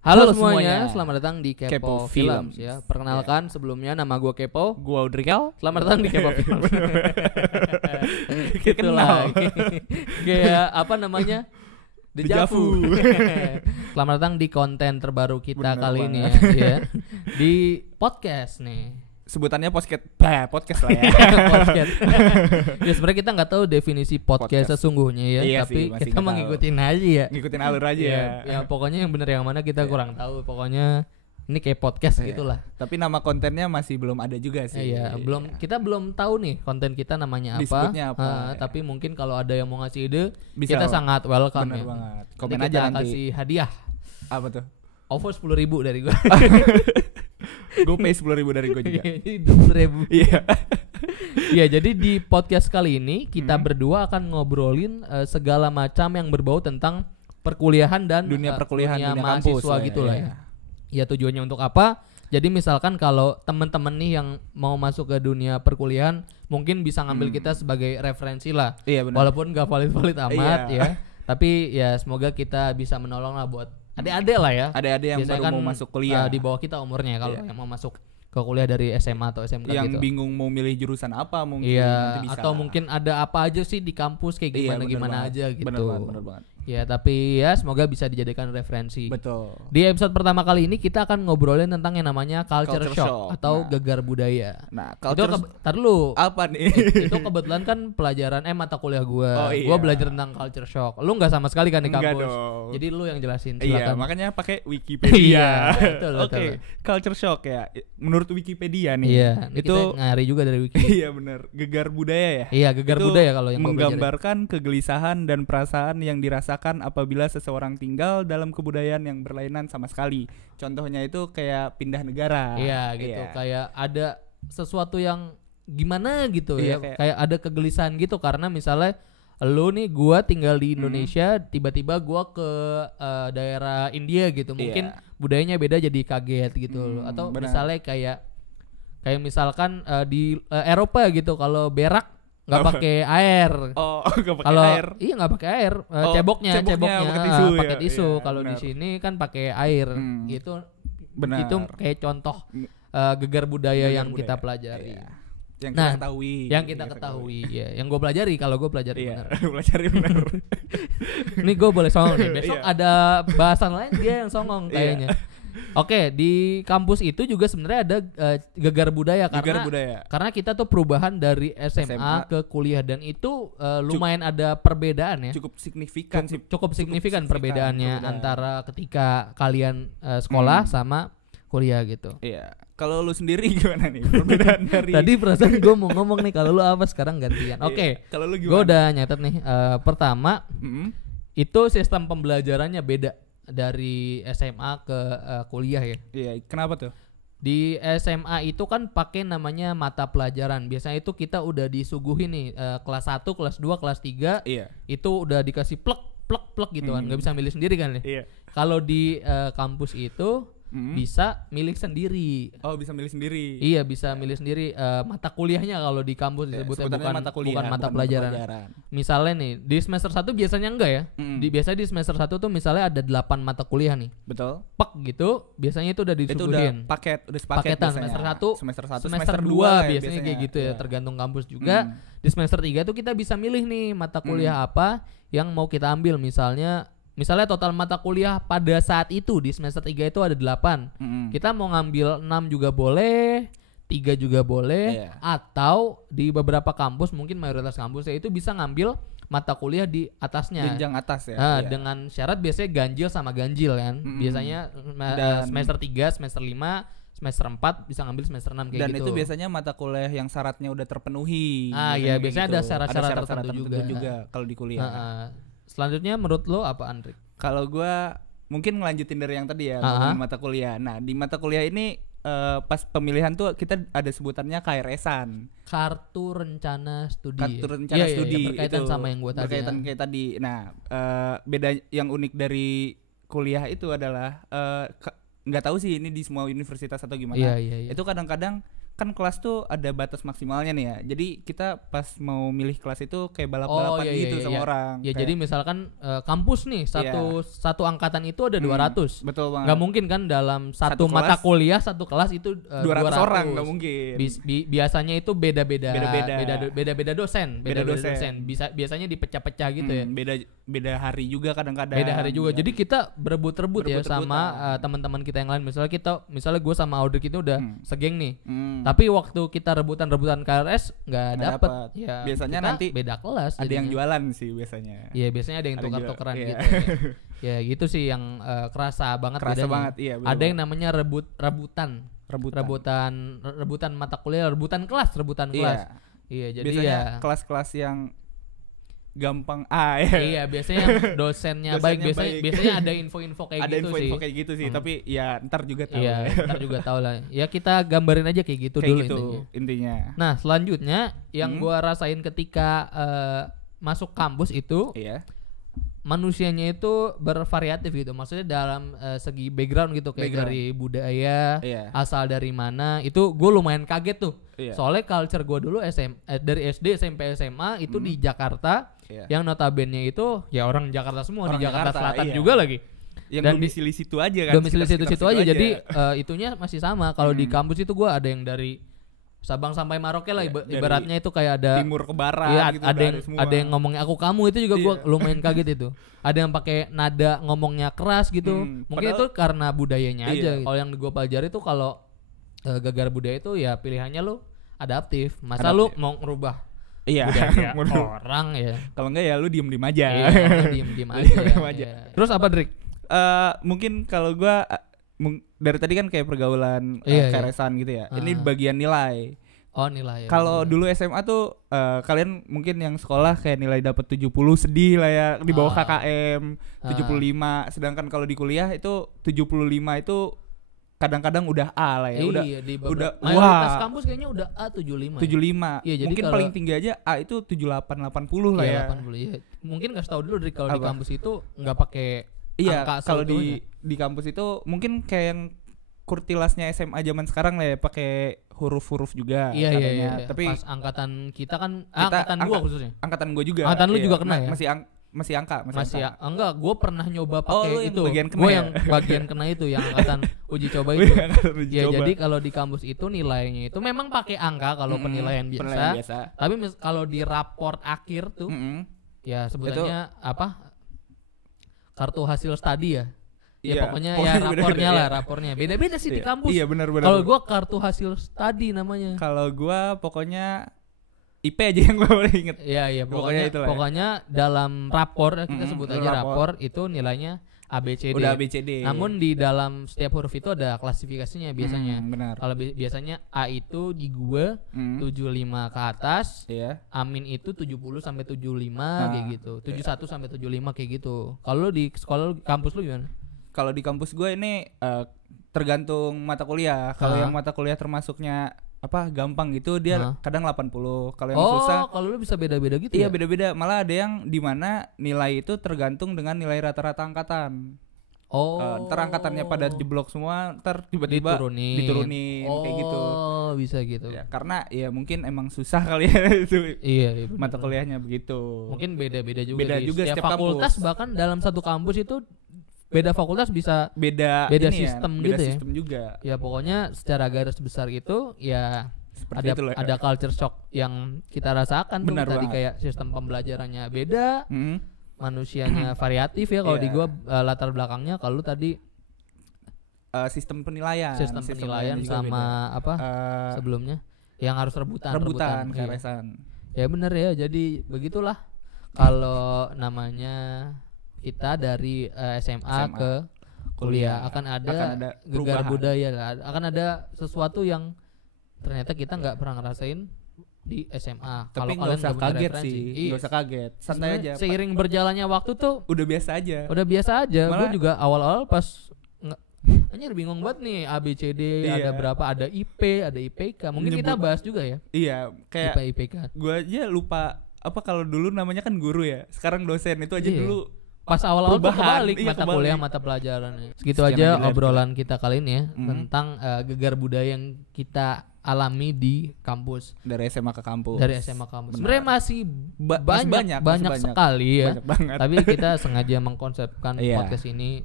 Halo semuanya, selamat datang di Kepo Films. Films ya. Perkenalkan sebelumnya nama gue Kepo. Gua Udrikel. Selamat datang di Kepo Films. Gitu Kenal. lagi. Kayak apa namanya? Dejavu. Selamat datang di konten terbaru kita Bener kali ini banget. ya. Di podcast nih. Sebutannya podcast lah ya. Podcast. Ya sebenarnya kita nggak tahu definisi podcast sesungguhnya ya, Iya tapi sih, masih kita nggak mau tahu. ngikutin aja ya. Ngikutin alur aja Ya, ya. ya pokoknya yang benar yang mana kita kurang tahu. Pokoknya ini kayak podcast Iya. gitulah. Tapi nama kontennya masih belum ada juga sih. Iya, kita belum tahu nih konten kita namanya apa. Disebutnya apa, ya. Tapi mungkin kalau ada yang mau ngasih ide, Bisa kita loh. sangat welcome Bener ya. banget. Nanti Komen kita aja nanti. kasih hadiah Apa tuh? over 10.000 dari gue. Gue pay 10.000 dari gue juga. Jadi 20.000. Iya. Ya, jadi di podcast kali ini kita berdua akan ngobrolin segala macam yang berbau tentang perkuliahan dan Dunia perkuliahan, dunia mahasiswa kampus lah ya, gitulah iya. ya. Ya tujuannya untuk apa? Jadi misalkan kalau teman-teman nih yang mau masuk ke dunia perkuliahan mungkin bisa ngambil kita sebagai referensi lah. Iya benar. Walaupun gak valid-valid amat Iya. ya. Tapi ya semoga kita bisa menolong lah buat adik-adik lah ya. Adik-adik yang Biasanya baru mau masuk kuliah. Di bawah kita umurnya kalau Iya. yang mau masuk ke kuliah dari SMA atau SMK yang gitu. bingung mau milih jurusan apa mungkin. Iya, nanti bisa. atau mungkin ada apa aja sih di kampus kayak Iya, gimana bener gimana banget. aja gitu. Bener banget. Ya, tapi ya semoga bisa dijadikan referensi. Betul. Di episode pertama kali ini kita akan ngobrolin tentang yang namanya culture Culture shock shock. atau Nah. gegar budaya. Nah, Itu culture tar dulu. apa nih? Itu kebetulan kan pelajaran mata kuliah gua. Oh, iya. Gua belajar tentang culture shock. Lu nggak sama sekali kan di Enggak kampus. dong. Jadi lu yang jelasin, Iya, silakan. makanya pakai Wikipedia. Iya, betul, Oke, betul. culture shock ya. Menurut Wikipedia nih. Iya, ini itu kita ngari juga dari wiki. iya benar, gegar budaya ya. Iya, gegar Itu budaya kalau yang gua belajar. menggambarkan kegelisahan dan perasaan yang dirasakan apabila seseorang tinggal dalam kebudayaan yang berlainan sama sekali. Contohnya itu kayak pindah negara. Iya gitu, kayak ada sesuatu yang gimana gitu Iya, ya, kayak ada kegelisahan gitu karena misalnya lu nih gua tinggal di Indonesia, tiba-tiba gua ke daerah India gitu, mungkin Iya. budayanya beda jadi kaget gitu loh. Atau benar. misalnya kayak misalkan di Eropa gitu, kalau berak nggak Apa? pakai air. Oh, enggak pakai Kalau air. iya nggak pakai air, Oh, ceboknya pakai tisu ya? pakai tisu. Iya, Kalau di benar. sini kan pakai air. Gitu. Benar. Itu kayak contoh gegar budaya Gegar yang kita budaya. pelajari. Iya. Yang Nah, kita ketahui. Yang kita ketahui, ya. Yang gue pelajari kalau gue pelajari Iya, benar. pelajari benar. Ini gue boleh songong nih. Besok Iya. ada bahasan lain dia yang songong kayaknya. Oke, di kampus itu juga sebenarnya ada gegar budaya Gegar budaya. karena kita tuh perubahan dari SMA ke kuliah dan itu lumayan ada perbedaan ya. Cukup signifikan sih. Cukup signifikan perbedaannya antara ketika kalian sekolah sama kuliah gitu. Iya. Kalau lu sendiri gimana nih perbedaan dari Tadi perasaan gue mau ngomong nih kalau lu apa sekarang gantian. Oke. Kalau lu Gue gimana? udah nyatet nih. Pertama Mm-mm. itu sistem pembelajarannya beda dari SMA ke kuliah ya. Iya, kenapa tuh? Di SMA itu kan pakai namanya mata pelajaran. Biasanya itu kita udah disuguhi nih kelas 1, kelas 2, kelas 3 Iya. itu udah dikasih plek gitu kan. Nggak bisa milih sendiri kan ya. Iya. Kalau di kampus itu bisa milih sendiri. Oh, bisa milih sendiri. Iya, bisa milih sendiri mata kuliahnya kalau di kampus disebutnya Sebutannya bukan mata pelajaran. Misalnya nih, di semester 1 biasanya enggak ya. Biasanya di semester 1 tuh misalnya ada 8 mata kuliah nih. Betul. Pek gitu, biasanya itu udah Itu disuguhin. udah paket, udah sepaket Paketan biasanya. semester 1, semester 2 biasanya kayak gitu ya, tergantung kampus juga. Di semester 3 tuh kita bisa milih nih mata kuliah apa yang mau kita ambil. Misalnya total mata kuliah pada saat itu di semester 3 itu ada 8. Kita mau ngambil 6 juga boleh, 3 juga boleh, Iya. atau di beberapa kampus, mungkin mayoritas kampus ya itu bisa ngambil mata kuliah di atasnya. Jenjang atas ya. Nah, Iya. dengan syarat biasanya ganjil sama ganjil kan. Biasanya Dan- semester 3, semester 5, semester 4 bisa ngambil semester 6 kayak Dan gitu. itu biasanya mata kuliah yang syaratnya udah terpenuhi. Iya, kayak biasanya gitu. ada syarat-syarat tertentu juga. kalau di kuliah. Selanjutnya menurut lo apa, Andri? Kalau gua mungkin ngelanjutin dari yang tadi ya, ngomongin mata kuliah. Nah, di mata kuliah ini pas pemilihan tuh kita ada sebutannya KRS-an. Kartu rencana studi. Kartu ya? rencana Iya, studi berkaitan itu, sama yang gue tadi. berkaitan kayak tadi. Nah, beda yang unik dari kuliah itu adalah nggak tahu sih ini di semua universitas atau gimana. Iya. Itu kadang-kadang kan kelas tuh ada batas maksimalnya nih ya. Jadi kita pas mau milih kelas itu kayak balap-balapan gitu sama orang. Ya kayak, jadi misalkan kampus nih satu angkatan itu ada 200. Betul banget. Nggak mungkin kan dalam satu mata kuliah satu kelas itu 200 orang, nggak mungkin. Biasanya itu beda-beda dosen. Biasanya dipecah-pecah gitu ya. Beda hari juga kadang-kadang. Beda hari juga. Jadi kita berebut-rebut ya sama teman-teman kita yang lain. Misalnya gue sama Audrey itu udah segeng nih. Tapi waktu kita rebutan KRS nggak dapet. Ya, biasanya nanti beda kelas. Ada yang jualan sih biasanya. Iya, biasanya ada yang tukar-tukeran gitu. Ya gitu sih yang kerasa banget bedanya. Iya, ada yang namanya rebutan mata kuliah, rebutan kelas. Iya, jadi biasanya ya kelas-kelas yang gampang Iya, biasanya dosennya baik. Biasanya ada info-info kayak gitu sih. Ada info kayak gitu sih, tapi ya ntar juga tahu. Iya, ntar juga tahu lah. Ya kita gambarin aja kayak gitu dulu gitu, intinya. Nah, selanjutnya yang gua rasain ketika masuk kampus itu, manusianya itu bervariatif gitu. Maksudnya dalam segi background gitu, kayak dari budaya, asal dari mana, itu gue lumayan kaget tuh. Soalnya culture gue dulu dari SD, SMP, SMA itu di Jakarta, yang notabene itu ya orang Jakarta semua, di Jakarta Selatan juga lagi. Yang domisili situ aja kan. Domisili situ aja. Jadi itunya masih sama. Kalau di kampus itu gue ada yang dari Sabang sampai Merauke lah, ibaratnya itu kayak ada timur ke barat gitu, ada yang ngomongnya aku kamu, itu juga gue lumayan kaget itu. Ada yang pakai nada ngomongnya keras gitu. Mungkin itu karena budayanya aja. Kalau yang gue pelajari itu kalau gagal budaya itu ya pilihannya lu adaptif. Masa lu mau ngerubah budaya orang ya. Kalau enggak ya lu diem aja. Diem aja. Terus apa, Drik? Mungkin kalau gue dari tadi kan kayak pergaulan keresan gitu ya. Ini bagian nilai. Oh, nilai. Kalau dulu SMA tuh kalian mungkin yang sekolah kayak nilai dapat 70 sedih lah ya, di bawah KKM 75. Sedangkan kalau di kuliah itu 75 itu kadang-kadang udah A lah ya. Udah mayoritas kampus kayaknya udah A 75. 75. Ya, mungkin paling tinggi aja A itu 78 80 lah ya. 80 ya. Mungkin kasih tahu dulu dari kalau di kampus itu enggak pakai angka. Kalau di kampus itu mungkin kayak yang kurtilasnya SMA zaman sekarang lah ya, pakai huruf-huruf juga. Iya. Tapi pas angkatan kita kan angkatan gua khususnya. Angkatan gua juga. Angkatan lu juga kena ya? Masih angka. Enggak, gue pernah nyoba pakai itu. Gue yang bagian kena itu, yang angkatan uji coba itu. Jadi kalau di kampus itu nilainya itu memang pakai angka kalau penilaian biasa. Tapi kalau di raport akhir tuh, ya sebutannya apa? Kartu hasil studi ya. Ya pokoknya ya rapornya. Beda-beda sih di kampus. Iya, benar. Kalau gue kartu hasil studi namanya. Kalau gue pokoknya IP aja yang gue paling inget. Iya, pokoknya dalam rapor, kita sebut aja rapor itu nilainya ABCD. Udah ABCD. Namun di dalam setiap huruf itu ada klasifikasinya biasanya. Benar. Kalau biasanya A itu di gue 75 ke atas. Amin itu 70 sampai 75 kayak gitu. 71 sampai 75 kayak gitu. Kalau di sekolah kampus lu gimana? Kalau di kampus gue ini tergantung mata kuliah. Kalau yang mata kuliah termasuknya gampang gitu dia kadang 80. Kalau yang susah, kalau lu bisa beda-beda gitu. Iya, beda-beda. Malah ada yang di mana nilai itu tergantung dengan nilai rata-rata angkatan. Ntar angkatannya pada jeblok semua, ntar tiba-tiba diturunin kayak gitu. Oh, bisa gitu. Ya, karena ya mungkin emang susah kali ya itu. Iya, mata kuliahnya begitu. Mungkin beda-beda juga. Beda juga setiap kampus. fakultas, bahkan dalam satu kampus itu beda fakultas bisa beda sistem gitu ya. Sistem juga. Ya pokoknya secara garis besar itu ya ada culture shock yang kita rasakan tuh tadi, kayak sistem pembelajarannya beda, manusianya variatif ya. Kalau di gua latar belakangnya, kalau tadi sistem penilaian sama beda. Sebelumnya yang harus rebutan keresan. Ya benar ya, jadi begitulah kalau namanya kita dari SMA ke kuliah akan ada gegar budaya lah, akan ada sesuatu yang ternyata kita nggak pernah ngerasain di SMA. Tapi nggak usah kaget sih, nggak usah kaget, santai aja. Seiring berjalannya waktu tuh udah biasa aja. Gue juga awal-awal pas anjir bingung banget nih ABCD, ada berapa, ada IP, ada IPK. Mungkin kita bahas juga ya. Iya, kayak IPA, IPK. Gue aja lupa kalau dulu namanya kan guru ya, sekarang dosen itu aja dulu. Pas awal-awal kebalik mata kuliah, mata pelajarannya. Segitu aja obrolan kita kali ini ya tentang gegar budaya yang kita alami di kampus. Dari SMA ke kampus. Sebenarnya masih banyak sekali ya. Banyak banget. Tapi kita sengaja mengkonsepkan podcast ini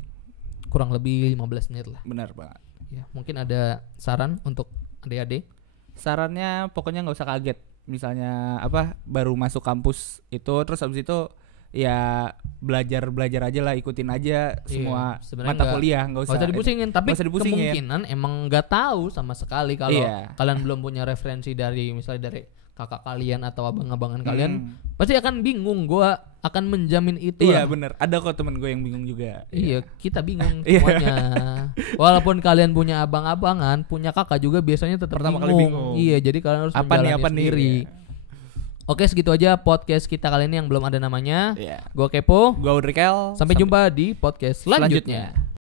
kurang lebih 15 menit lah. Benar banget. Ya, mungkin ada saran untuk adik-adik? Sarannya pokoknya nggak usah kaget. Misalnya baru masuk kampus itu, terus habis itu ya belajar aja lah, ikutin aja semua mata kuliah, nggak usah dipusingin. Tapi dipusingin. Kemungkinan emang nggak tahu sama sekali kalau kalian belum punya referensi dari misalnya dari kakak kalian atau abang-abangan kalian, pasti akan bingung. Gua akan menjamin itu. Iya bener, ada kok temen gue yang bingung juga. Iya, kita bingung semuanya. Walaupun kalian punya abang-abangan, punya kakak juga biasanya tetap pertama kali bingung. Iya, jadi kalian harus menjalani sendiri. Oke, segitu aja podcast kita kali ini yang belum ada namanya. Gua Kepo, gua Udrikel. Sampai jumpa di podcast selanjutnya.